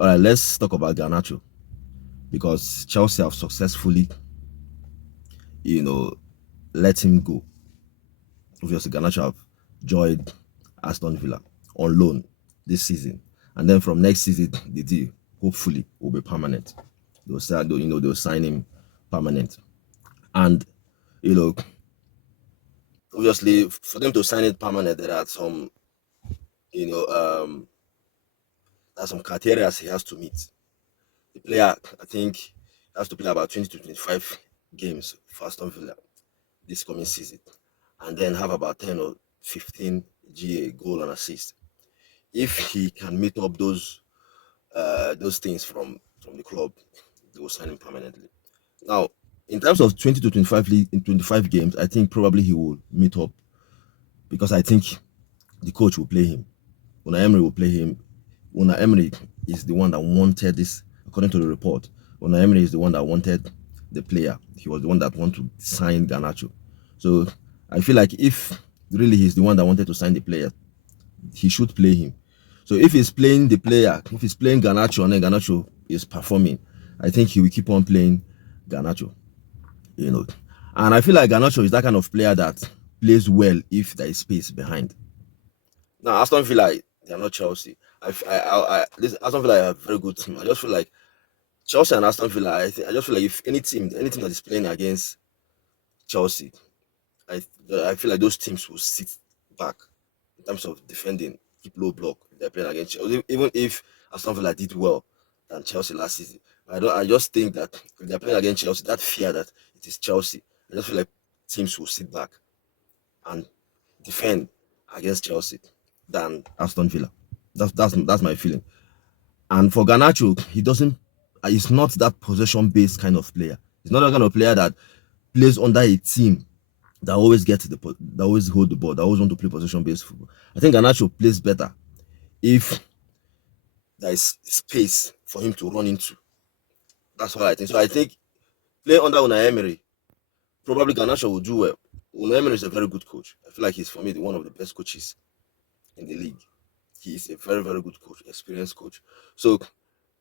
All right, let's talk about Garnacho because Chelsea have successfully, you know, let him go. Obviously, Garnacho have joined Aston Villa on loan this season, and then from next season, the deal hopefully will be permanent. They'll sign him permanent, and you know, obviously, for them to sign it permanent, there are some, you know, there's some criteria he has to meet. The player, I think, has to play about 20 to 25 games for Aston Villa this coming season, and then have about 10 or 15 GA goal and assist. If he can meet up those things from the club, they will sign him permanently. Now, in terms of 20 to 25 in 25 games, I think probably he will meet up because I think the coach will play him. Unai Emery will play him. Unai Emery is the one that wanted this, according to the report. Unai Emery is the one that wanted the player. He was the one that wanted to sign Ganacho. So I feel like if really he's the one that wanted to sign the player, he should play him. So if he's playing the player, if he's playing Ganacho and then Ganacho is performing, I think he will keep on playing Ganacho. You know, and I feel like Ganacho is that kind of player that plays well if there is space behind. Now, Aston Villa, they are not Chelsea. This Aston Villa are a very good team. I just feel like Chelsea and Aston Villa. I just feel like if any team that is playing against Chelsea, I I feel like those teams will sit back in terms of defending, keep low block. If they're playing against Chelsea, even if Aston Villa did well than Chelsea last season. I don't. I just think that if they're playing against Chelsea, that fear that it is Chelsea, I just feel like teams will sit back and defend against Chelsea than Aston Villa. That's my feeling. And for Garnacho, he doesn't. He's not that possession-based kind of player. He's not that kind of player that plays under a team that always gets that always hold the ball, that always want to play possession-based football. I think Garnacho plays better if there is space for him to run into. That's what I think. So I think playing under Unai Emery, probably Garnacho will do well. Unai Emery is a very good coach. I feel like he's for me one of the best coaches in the league. He is a very, very good coach, experienced coach. So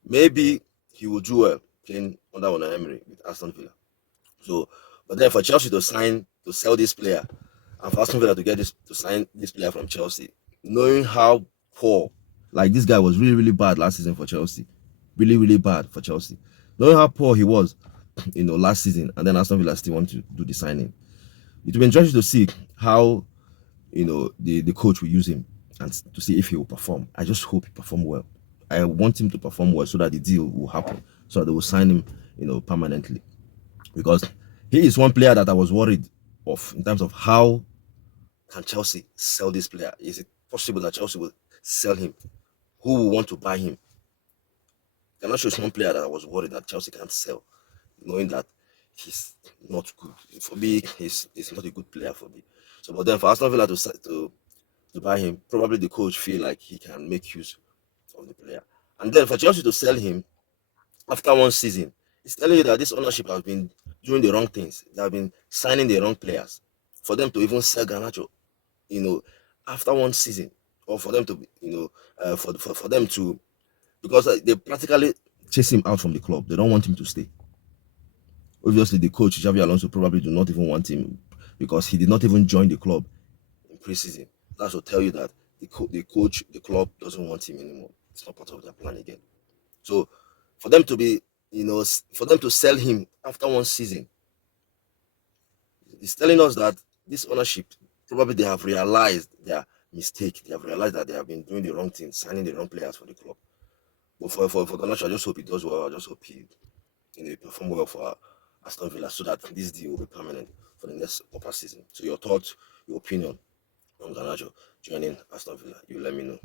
maybe he will do well playing under Unai Emery with Aston Villa. So, but then for Chelsea to sell this player, and for Aston Villa to get this to sign this player from Chelsea, knowing how poor, like this guy was really, really bad last season for Chelsea, really, really bad for Chelsea. Knowing how poor he was, last season, and then Aston Villa still want to do the signing. It will be interesting to see how the coach will use him and to see if he will perform. I just hope he perform well. I want him to perform well so that the deal will happen, so that they will sign him, permanently. Because he is one player that I was worried of in terms of how can Chelsea sell this player. Is it possible that Chelsea will sell him? Who will want to buy him? Ganacho is one player that I was worried that Chelsea can't sell, knowing that he's not good. For me, he's not a good player for me. So, but then for Aston Villa to buy him, probably the coach feel like he can make use of the player. And then for Chelsea to sell him after one season, it's telling you that this ownership has been doing the wrong things. They have been signing the wrong players. For them to even sell Garnacho, you know, after one season, or for them to, for them to, because they practically chase him out from the club. They don't want him to stay. Obviously, the coach Xavi Alonso probably do not even want him because he did not even join the club in preseason. That should tell you that the coach, the club doesn't want him anymore. It's not part of their plan again. So for them to be, for them to sell him after one season, it's telling us that this ownership probably they have realized their mistake. They have realized that they have been doing the wrong thing, signing the wrong players for the club. But for Ganacho, I just hope he does well. I just hope he perform well for Aston Villa so that this deal will be permanent for the next upper season. So your thoughts, your opinion on Ganacho joining Aston Villa, you let me know.